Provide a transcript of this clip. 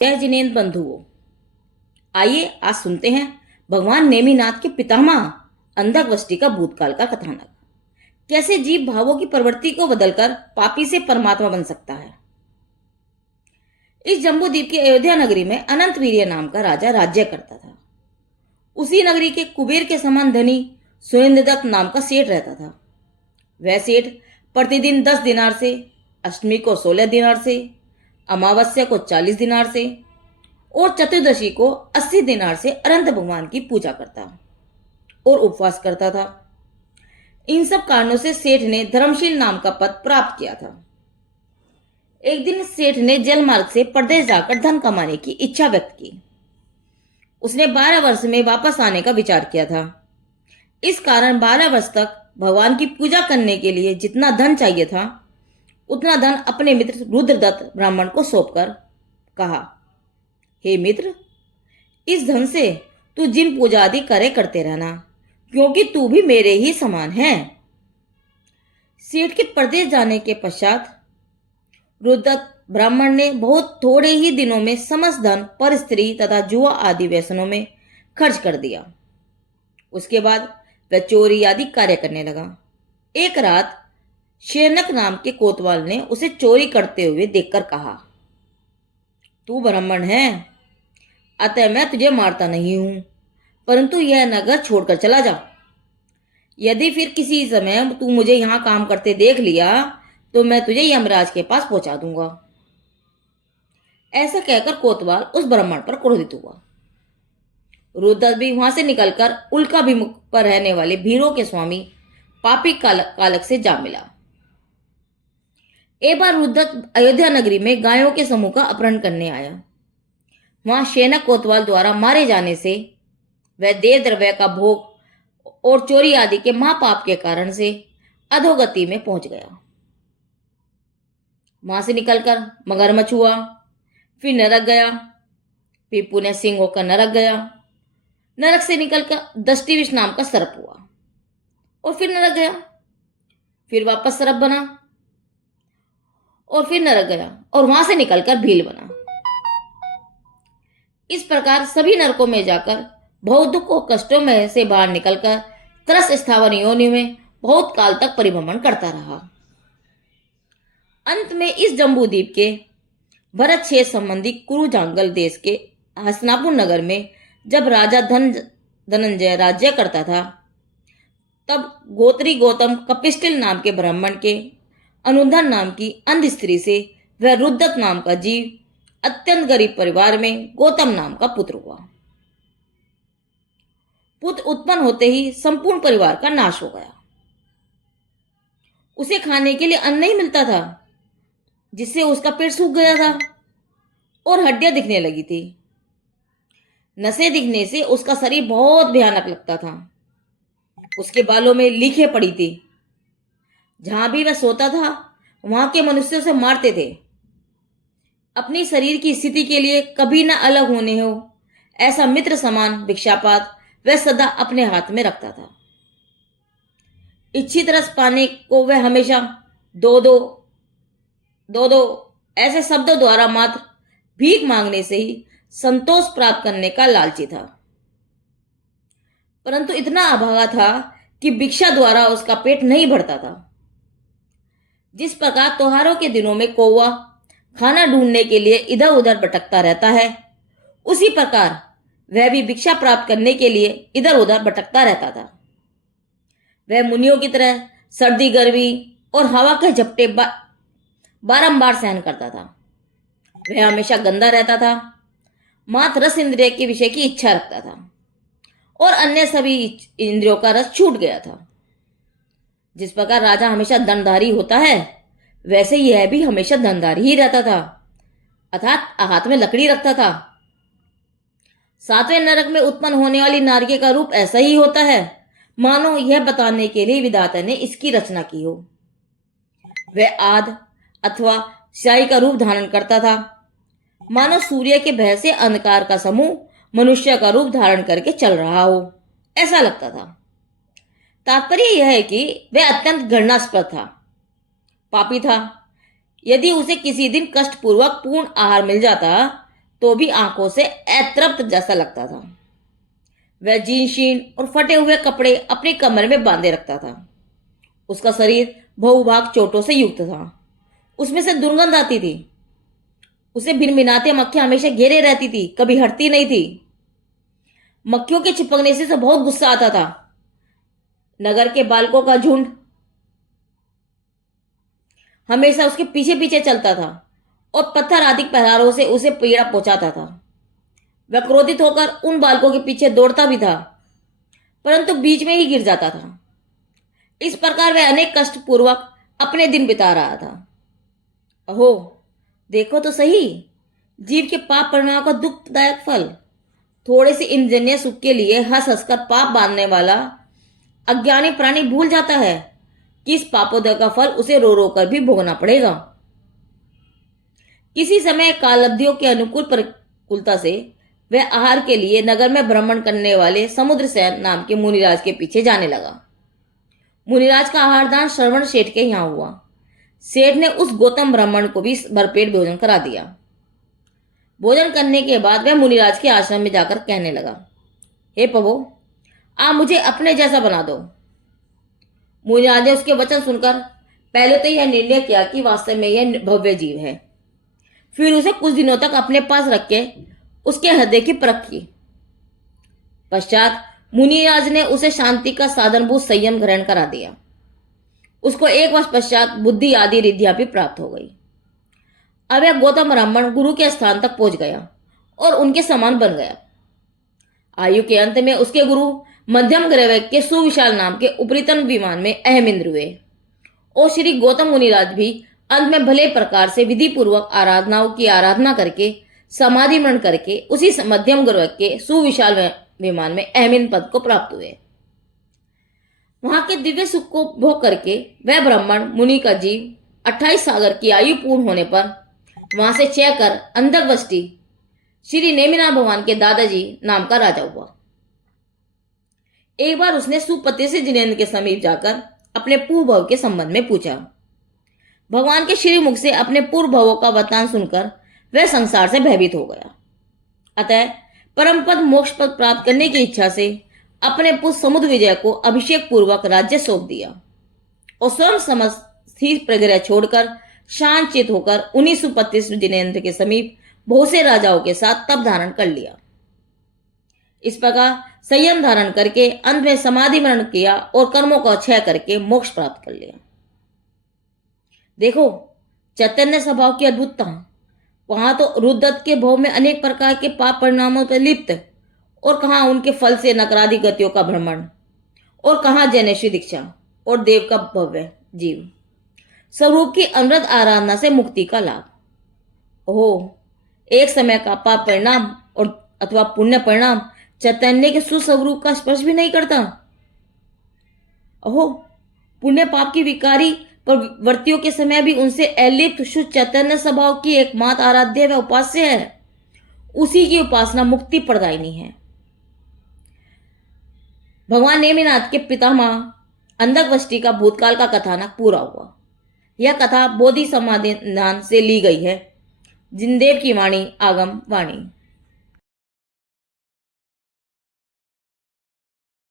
जय जिनेन्द्र बंधुओं, आइए आज सुनते हैं भगवान नेमिनाथ के पितामह अंधकवष्टि का भूतकाल का कथानक। कैसे जीव भावों की प्रवृत्ति को बदलकर पापी से परमात्मा बन सकता है। इस जम्बूद्वीप की अयोध्या नगरी में अनंत वीर्य नाम का राजा राज्य करता था। उसी नगरी के कुबेर के समान धनी सुरेंद्रदत्त नाम का सेठ रहता था। वह सेठ प्रतिदिन 10 दिनार से, अष्टमी को 16 दिनार से, अमावस्या को 40 दिनार से और चतुर्दशी को 80 दिनार से अनंत भगवान की पूजा करता और उपवास करता था। इन सब कारणों से सेठ ने धर्मशील नाम का पद प्राप्त किया था। एक दिन सेठ ने जल मार्ग से परदेश जाकर धन कमाने की इच्छा व्यक्त की। उसने 12 वर्ष में वापस आने का विचार किया था। इस कारण 12 वर्ष तक भगवान की पूजा करने के लिए जितना धन चाहिए था उतना धन अपने मित्र रुद्रदत्त ब्राह्मण को सौंपकर कहा, हे मित्र, इस धन से तू जिन पूजा आदि करे करते रहना, क्योंकि तू भी मेरे ही समान है। सेठ के परदेश जाने के पश्चात रुद्रदत्त ब्राह्मण ने बहुत थोड़े ही दिनों में समस्त धन पर स्त्री तथा जुआ आदि व्यसनों में खर्च कर दिया। उसके बाद वह चोरी आदि कार्य करने लगा। एक रात शेनक नाम के कोतवाल ने उसे चोरी करते हुए देखकर कहा, तू ब्राह्मण है, अतः मैं तुझे मारता नहीं हूं, परंतु यह नगर छोड़कर चला जा। यदि फिर किसी समय तू मुझे यहां काम करते देख लिया तो मैं तुझे यमराज के पास पहुंचा दूंगा। ऐसा कहकर कोतवाल उस ब्राह्मण पर क्रोधित हुआ। रुद्रदत्त भी वहां से निकलकर उल्काभिमुख पर रहने वाले भीरों के स्वामी पापी कालक से जा मिला। एक बार रुद्रदत्त अयोध्या नगरी में गायों के समूह का अपहरण करने आया। वहां शेनक कोतवाल द्वारा मारे जाने से वह देव द्रव्य का भोग और चोरी आदि के महापाप के कारण से अधोगति में पहुंच गया। वहां से निकलकर मगरमच्छ हुआ, फिर नरक गया, फिर पुनः सिंह होकर नरक गया, नरक से निकलकर दष्टिविष नाम का सर्प हुआ और फिर नरक गया, फिर वापस सर्प बना और फिर नरक गया और वहां से निकलकर भील बना। इस प्रकार सभी नरकों में जाकर बहुत दुख और कष्टों में से बाहर निकलकर त्रस स्थावर योनियों में बहुत काल तक परिभ्रमण करता रहा। अंत में इस जम्बूद्वीप के भरत क्षेत्र संबंधी कुरुजांगल देश के हस्तिनापुर नगर में जब राजा धनंजय राज्य करता था, तब गोत्री गौतम कपिस्टिल नाम के ब्राह्मण के अनुधन नाम की अंध स्त्री से वह रुद्रदत्त नाम का जीव अत्यंत गरीब परिवार में गौतम नाम का पुत्र हुआ। पुत्र उत्पन्न होते ही संपूर्ण परिवार का नाश हो गया। उसे खाने के लिए अन्न नहीं मिलता था, जिससे उसका पेट सूख गया था और हड्डियां दिखने लगी थी। नसें दिखने से उसका शरीर बहुत भयानक लगता था। उसके बालों में लीखें पड़ी थी। जहां भी वह सोता था वहां के मनुष्य उसे मारते थे। अपनी शरीर की स्थिति के लिए कभी न अलग होने हो ऐसा मित्र समान भिक्षापात वह सदा अपने हाथ में रखता था। इच्छित रस पाने को वह हमेशा दो दो दो दो ऐसे शब्दों द्वारा मात्र भीख मांगने से ही संतोष प्राप्त करने का लालची था, परंतु इतना अभागा था कि भिक्षा द्वारा उसका पेट नहीं भरता था। जिस प्रकार त्योहारों के दिनों में कौवा खाना ढूंढने के लिए इधर उधर भटकता रहता है, उसी प्रकार वह भी भिक्षा प्राप्त करने के लिए इधर उधर भटकता रहता था। वह मुनियों की तरह सर्दी, गर्मी और हवा के झपटे बारंबार सहन करता था। वह हमेशा गंदा रहता था, मात्र रस इंद्रिय के विषय की इच्छा रखता था और अन्य सभी इंद्रियों का रस छूट गया था। जिस प्रकार राजा हमेशा धनधारी होता है, वैसे यह भी हमेशा धनधारी ही रहता था, अर्थात हाथ में लकड़ी रखता था। 7वें नरक में उत्पन्न होने वाली नारिका का रूप ऐसा ही होता है, मानो यह बताने के लिए विधाता ने इसकी रचना की हो। वह आद अथवा स्याही का रूप धारण करता था, मानो सूर्य के भय से अंधकार का समूह मनुष्य का रूप धारण करके चल रहा हो, ऐसा लगता था। तात्पर्य यह है कि वह अत्यंत घृणास्पद था, पापी था। यदि उसे किसी दिन कष्टपूर्वक पूर्ण आहार मिल जाता तो भी आंखों से अतृप्त जैसा लगता था। वह जीर्ण और फटे हुए कपड़े अपनी कमर में बांधे रखता था। उसका शरीर बहुभाग चोटों से युक्त था। उसमें से दुर्गंध आती थी। उसे भिनभिनाते मक्खियां हमेशा घेरे रहती थी, कभी हटती नहीं थी। मक्खियों के चिपकने से बहुत गुस्सा आता था। नगर के बालकों का झुंड हमेशा उसके पीछे पीछे चलता था और पत्थर आदि प्रहारों से उसे पीड़ा पहुंचाता था। वह क्रोधित होकर उन बालकों के पीछे दौड़ता भी था, परंतु बीच में ही गिर जाता था। इस प्रकार वह अनेक कष्ट पूर्वक अपने दिन बिता रहा था। अहो, देखो तो सही, जीव के पाप परिणाम का दुखदायक फल। थोड़े से इंद्रिय सुख के लिए हंस हंसकर पाप बांधने वाला अज्ञानी प्राणी भूल जाता है कि इस पापोदय का फल उसे रो रो कर भी भोगना पड़ेगा। किसी समय कालाब्धियों के अनुकूल प्रतिकूलता से वह आहार के लिए नगर में भ्रमण करने वाले समुद्रसेन नाम के मुनिराज के पीछे जाने लगा। मुनिराज का आहारदान श्रवण सेठ के यहाँ हुआ। सेठ ने उस गौतम ब्राह्मण को भी भरपेट भोजन करा दिया। भोजन करने के बाद वह मुनिराज के आश्रम में जाकर कहने लगा, हे प्रभु, आप मुझे अपने जैसा बना दो। मुनिराज ने उसके वचन सुनकर पहले तो यह निर्णय किया कि वास्तव में यह भव्य जीव है। फिर उसे कुछ दिनों तक अपने पास रख के उसके हृदय की परख की। पश्चात मुनिराज ने उसे शांति का साधनभूत संयम ग्रहण करा दिया। उसको 1 वर्ष पश्चात बुद्धि आदि रिद्धियां भी प्राप्त हो गई। अब यह गौतम ब्राह्मण गुरु के स्थान तक पहुंच गया और उनके समान बन गया। आयु के अंत में उसके गुरु मध्यम ग्रह के सुविशाल नाम के उपरीतन विमान में अहमिंद्र हुए और श्री गौतम मुनिराज भी अंत में भले प्रकार से विधि पूर्वक आराधनाओं की आराधना करके समाधि मरण करके उसी मध्यम ग्रह के सुविशाल विमान में अहमिंद्र पद को प्राप्त हुए। वहां के दिव्य सुख को भोग करके वह ब्राह्मण मुनि का जीव 28 सागर की आयु पूर्ण होने पर वहां से चय कर अंधकवष्टि श्री नेमिनाथ भगवान के दादाजी नाम का राजा हुआ। एक बार उसने सुपति से जिनेन्द्र के समीप जाकर अपने पूर्व भव के संबंध में पूछा। भगवान के श्री मुख से अपने पूर्व भवों का वृतांत सुनकर वह संसार से भयभीत हो गया। अतः परम पद मोक्ष पद प्राप्त करने की इच्छा से अपने पुत्र समुद्र विजय को अभिषेक पूर्वक राज्य सौंप दिया और स्वयं समस्त स्थिर प्रग्रह छोड़कर शांत चित होकर 1935 जिनेन्द्र के समीप बहुत से राजाओं के साथ तप धारण कर लिया। इस प्रकार संयम धारण करके अंत में समाधि मरण किया और कर्मों का क्षय करके मोक्ष प्राप्त कर लिया। देखो चैतन्य स्वभाव की अद्भुतता। वहां तो रुद्रदत्त के भव में अनेक प्रकार के पाप परिणामों पर लिप्त और कहां उनके फल से नकारादि गतियों का भ्रमण और कहां जैनेश्वरी दीक्षा और देव का भव्य जीव स्वरूप की अमृत आराधना से मुक्ति का लाभ। ओह, एक समय का पाप परिणाम और अथवा पुण्य परिणाम चैतन्य के सुस्वरूप का स्पर्श भी नहीं करता। ओहो, पुण्य पाप की विकारी प्रवृत्तियों के समय भी उनसे अलिप्त शुद्ध चैतन्य स्वभाव की एकमात्र आराध्य व उपास्य है। उसी की उपासना मुक्ति प्रदायिनी है। भगवान नेमिनाथ के पितामह अंधकवष्टि का भूतकाल का कथानक पूरा हुआ। यह कथा बोधि समाधान से ली गई है। जिनदेव की वाणी आगम वाणी।